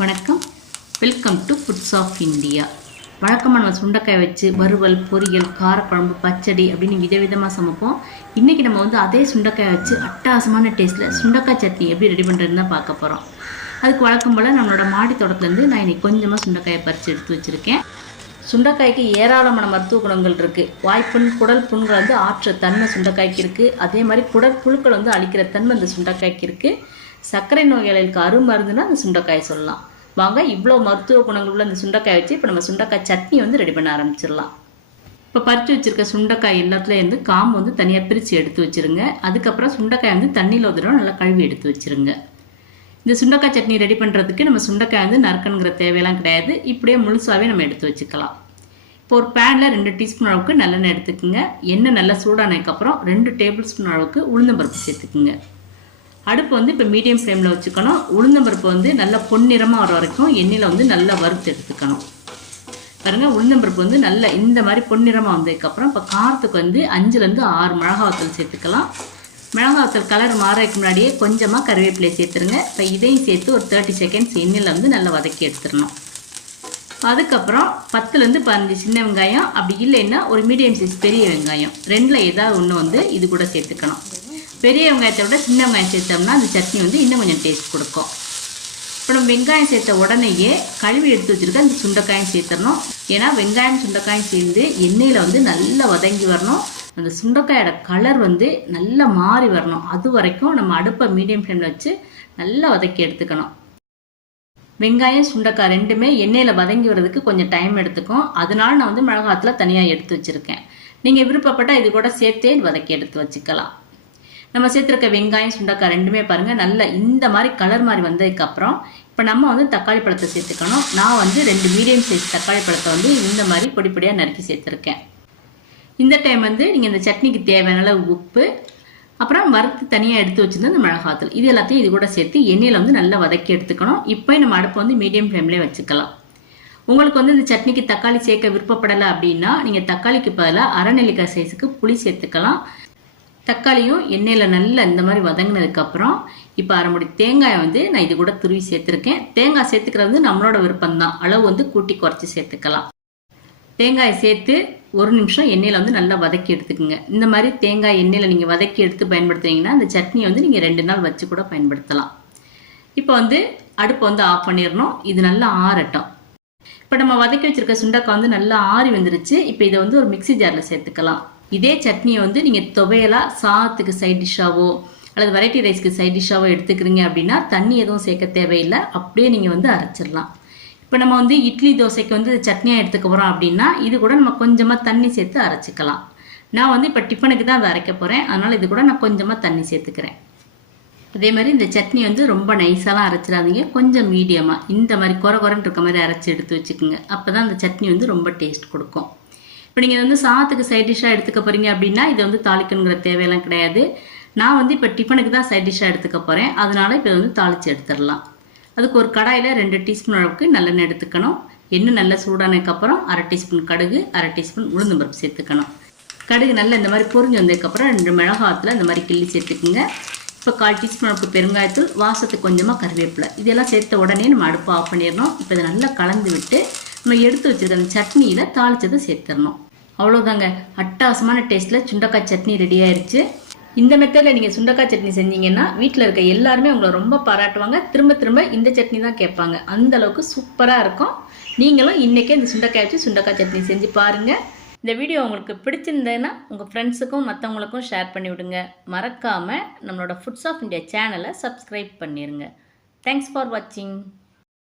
வணக்கம். Welcome to foods of India வழக்கமாக நம்ம சுண்டைக்காய் வச்சு வறுவல் பொரியல் காரக்குழம்பு பச்சடி அப்படின்னு விதவிதமாக சமைப்போம். இன்றைக்கி நம்ம வந்து அதே சுண்டைக்காய் வச்சு அட்டாசமான டேஸ்ட்டில் சுண்டைக்காய் சட்னி எப்படி ரெடி பண்ணுறதுன்னு தான் பார்க்க போகிறோம் அதுக்கு வழக்கம் போல் நம்மளோட மாடி தோட்டத்துலேருந்து நான் இன்றைக்கி கொஞ்சமாக சுண்டைக்காயை பறித்து எடுத்து வச்சுருக்கேன். சுண்டைக்காய்க்கு ஏராளமான மருத்துவ குணங்கள் இருக்குது வாய்ப்புண் குடல் புண்கள் வந்து ஆற்ற தன்மை சுண்டைக்காய்க்கு இருக்குது அதே மாதிரி குடல் புழுக்கள் வந்து அழிக்கிற தன்மை இந்த சுண்டைக்காய்க்கு இருக்குது சர்க்கரை நோயாளிகளுக்கு அருமருந்துன்னா அந்த சுண்டைக்காயை சொல்லலாம். வாங்க இவ்வளோ மருத்துவ குணங்கள் உள்ள இந்த சுண்டைக்காய் வச்சு இப்போ நம்ம சுண்டைக்காய் சட்னி வந்து ரெடி பண்ண ஆரம்பிச்சிடலாம். இப்போ பறித்து வச்சிருக்க சுண்டைக்காய் எல்லாத்துலேயும் இருந்து காம்பு வந்து தனியாக பிரித்து எடுத்து வச்சிருங்க. அதுக்கப்புறம் சுண்டைக்காய் வந்து தண்ணியில் ஒரு தடவை நல்லா கழுவி எடுத்து வச்சிருங்க. இந்த சுண்டைக்காய் சட்னி ரெடி பண்ணுறதுக்கு நம்ம சுண்டைக்காய் வந்து நறுக்கணுங்கிற தேவையெல்லாம் கிடையாது. இப்படியே முழுசாகவே நம்ம எடுத்து வச்சுக்கலாம். இப்போ ஒரு பேனில் ரெண்டு டீஸ்பூன் அளவுக்கு நல்லெண்ணெய் எடுத்துக்கோங்க. எண்ணெய் நல்லா சூடானதுக்கப்புறம் ரெண்டு டேபிள் ஸ்பூன் அளவுக்கு உளுந்தம்பருப்பு சேர்த்துக்குங்க. அடுப்பு வந்து இப்போ மீடியம் ஃப்ளேமில் வச்சுக்கணும். உளுந்தம்பருப்பு வந்து நல்லா பொன்னிறமாக வர வரைக்கும் எண்ணெயில் வந்து நல்லா வறுத்து எடுத்துக்கணும். பாருங்கள் உளுந்தம்பருப்பு வந்து நல்லா இந்த மாதிரி பொன்னிறமாக வந்ததுக்கப்புறம் இப்போ காரத்துக்கு வந்து அஞ்சுலேருந்து ஆறு மிளகாவத்தல் சேர்த்துக்கலாம். மிளகாவத்தல் கலர் மாறதுக்கு முன்னாடியே கொஞ்சமாக கருவேப்பிலை சேர்த்துருங்க. இப்போ இதையும் சேர்த்து ஒரு தேர்ட்டி செகண்ட்ஸ் எண்ணெயில் வந்து நல்லா வதக்கி எடுத்துடணும். அதுக்கப்புறம் பத்துலேருந்து பதினஞ்சு சின்ன வெங்காயம் அப்படி இல்லைன்னா ஒரு மீடியம் சைஸ் பெரிய வெங்காயம். ரெண்டில் ஏதாவது ஒன்று வந்து இது கூட சேர்த்துக்கணும். பெரிய வெங்காயத்தை விட சின்ன வெங்காயம் சேர்த்தோம்னா அந்த சட்னி வந்து இன்னும் கொஞ்சம் டேஸ்ட் கொடுக்கும். இப்போ நம்ம வெங்காயம் சேர்த்த உடனேயே கழுவி எடுத்து வச்சுருக்க அந்த சுண்டைக்காயும் சேர்த்துடணும். ஏன்னா வெங்காயம் சுண்டைக்காயும் சேர்ந்து எண்ணெயில் வந்து நல்லா வதங்கி வரணும். அந்த சுண்டைக்காயோட கலர் வந்து நல்லா மாறி வரணும். அது வரைக்கும் நம்ம அடுப்பை மீடியம் ஃப்ளேமில் வச்சு நல்லா வதக்கி எடுத்துக்கணும். வெங்காயம் சுண்டைக்காய் ரெண்டுமே எண்ணெயில் வதங்கி வர்றதுக்கு கொஞ்சம் டைம் எடுத்துக்கும். அதனால நான் வந்து மிளகாத்தில் தனியாக எடுத்து வச்சுருக்கேன். நீங்கள் விருப்பப்பட்டால் இது கூட சேர்த்தே வதக்கி எடுத்து வச்சுக்கலாம். நம்ம சேர்த்துருக்க வெங்காயம் சுண்டக்காய் ரெண்டுமே பாருங்கள் நல்ல இந்த மாதிரி கலர் மாதிரி வந்ததுக்கப்புறம் இப்போ நம்ம வந்து தக்காளி பழத்தை சேர்த்துக்கணும். நான் வந்து ரெண்டு மீடியம் சைஸ் தக்காளி பழத்தை வந்து இந்த மாதிரி பொடி பொடியாக நறுக்கி சேர்த்துருக்கேன். இந்த டைம் வந்து நீங்கள் இந்த சட்னிக்கு தேவையான உப்பு அப்புறம் வறுத்து தனியாக எடுத்து வச்சிருந்த இந்த மிளகாத்தூள். இது எல்லாத்தையும் இது கூட சேர்த்து எண்ணெயில் வந்து நல்லா வதக்கி எடுத்துக்கணும். இப்போ நம்ம அடுப்பை வந்து மீடியம் ஃப்ளேம்லேயே வச்சுக்கலாம். உங்களுக்கு வந்து இந்த சட்னிக்கு தக்காளி சேர்க்க விருப்பப்படலை அப்படின்னா நீங்கள் தக்காளிக்கு பதிலாக அரை நெல்லிக்காய் சைஸுக்கு புளி சேர்த்துக்கலாம். தக்காளியும் எண்ணெயில் நல்லா இந்த மாதிரி வதங்கினதுக்கப்புறம் இப்போ அரைமுடி தேங்காயை வந்து நான் இது கூட துருவி சேர்த்துருக்கேன். தேங்காய் சேர்த்துக்கிறது வந்து நம்மளோட விருப்பம்தான். அளவு வந்து கூட்டி குறைச்சி சேர்த்துக்கலாம். தேங்காயை சேர்த்து ஒரு நிமிஷம் எண்ணெயில் வந்து நல்லா வதக்கி எடுத்துக்கோங்க. இந்த மாதிரி தேங்காய் எண்ணெயில் நீங்கள் வதக்கி எடுத்து பயன்படுத்துனீங்கன்னா அந்த சட்னியை வந்து நீங்கள் ரெண்டு நாள் வச்சு கூட பயன்படுத்தலாம். இப்போ வந்து அடுப்பை வந்து ஆஃப் பண்ணிடணும் இது நல்லா ஆறட்டும். இப்போ நம்ம வதக்கி வச்சிருக்க சுண்டக்காய் வந்து நல்லா ஆறி வந்துருச்சு. இப்போ இதை வந்து ஒரு மிக்சி ஜாரில் சேர்த்துக்கலாம். இதே சட்னியை வந்து நீங்கள் துவையலாக சாதத்துக்கு சைட் டிஷ்ஷாவோ அல்லது வெரைட்டி ரைஸ்க்கு சைட் டிஷ்ஷாவோ எடுத்துக்கிறீங்க அப்படின்னா தண்ணி எதுவும் சேர்க்க தேவையில்லை. அப்படியே நீங்கள் வந்து அரைச்சிடலாம். இப்போ நம்ம வந்து இட்லி தோசைக்கு வந்து சட்னியாக எடுத்துக்க போகிறோம் அப்படின்னா இது கூட நம்ம கொஞ்சமாக தண்ணி சேர்த்து அரைச்சிக்கலாம். நான் வந்து இப்போ டிஃபனுக்கு தான் அதை அரைக்க போகிறேன் அதனால் இது கூட நான் கொஞ்சமாக தண்ணி சேர்த்துக்கிறேன். அதே மாதிரி இந்த சட்னி வந்து ரொம்ப நைஸாலாம் அரைச்சிடாதீங்க. கொஞ்சம் மீடியமாக இந்த மாதிரி குறை குறைன்னு இருக்க மாதிரி அரைச்சி எடுத்து வச்சுக்கோங்க. அப்போ தான் அந்த சட்னி வந்து ரொம்ப டேஸ்ட் கொடுக்கும். இப்போ நீங்கள் வந்து சாதத்துக்கு சைட் டிஷ்ஷாக எடுத்துக்க போகிறீங்க அப்படின்னா இதை வந்து தாளிக்கணுங்கிற தேவையெல்லாம் கிடையாது. நான் வந்து இப்போ டிஃபனுக்கு தான் சைட் டிஷ்ஷாக எடுத்துக்க போகிறேன் அதனால இப்போ வந்து தாளித்து எடுத்துடலாம். அதுக்கு ஒரு கடாயில் ரெண்டு டீஸ்பூன் அளவுக்கு நல்லெண்ணெய் எடுத்துக்கணும். எண்ணெய் நல்லா சூடானதுக்கப்புறம் அரை டீஸ்பூன் கடுகு அரை டீஸ்பூன் உளுந்து பருப்பு சேர்த்துக்கணும். கடுகு நல்லா இந்த மாதிரி பொறிஞ்சு வந்ததுக்கப்புறம் ரெண்டு மிளகாத்தில் இந்த மாதிரி கிள்ளி சேர்த்துக்குங்க. இப்போ கால் டீஸ்பூன் அளவுக்கு பெருங்காயத்தூள் வாசத்துக்கு கொஞ்சமாக கருவேப்பிலை. இதெல்லாம் சேர்த்த உடனே நம்ம அடுப்பு ஆஃப் பண்ணிடணும். இப்போ இதை நல்லா கலந்து விட்டு நம்ம எடுத்து வச்சுருக்க அந்த சட்னியில் தாளிச்சதை சேர்த்துடணும். அவ்வளோதாங்க அட்டாசமான டேஸ்ட்டில் சுண்டக்காய் சட்னி ரெடி ஆயிடுச்சு இந்த மெத்தடில் நீங்கள் சுண்டக்காய் சட்னி செஞ்சீங்கன்னா வீட்டில் இருக்க எல்லாருமே உங்களை ரொம்ப பாராட்டுவாங்க. திரும்ப திரும்ப இந்த சட்னி தான் கேட்பாங்க. அந்த அளவுக்கு சூப்பராக இருக்கும். நீங்களும் இன்றைக்கே இந்த சுண்டக்காய் வச்சு சுண்டக்காய் சட்னி செஞ்சு பாருங்கள் இந்த வீடியோ உங்களுக்கு பிடிச்சிருந்ததுன்னா உங்கள் ஃப்ரெண்ட்ஸுக்கும் மற்றவங்களுக்கும் ஷேர் பண்ணி விடுங்க. மறக்காமல் நம்மளோட ஃபுட்ஸ் ஆஃப் இந்தியா சேனலை சப்ஸ்கிரைப் பண்ணிடுங்க தேங்க்ஸ் ஃபார் வாட்சிங்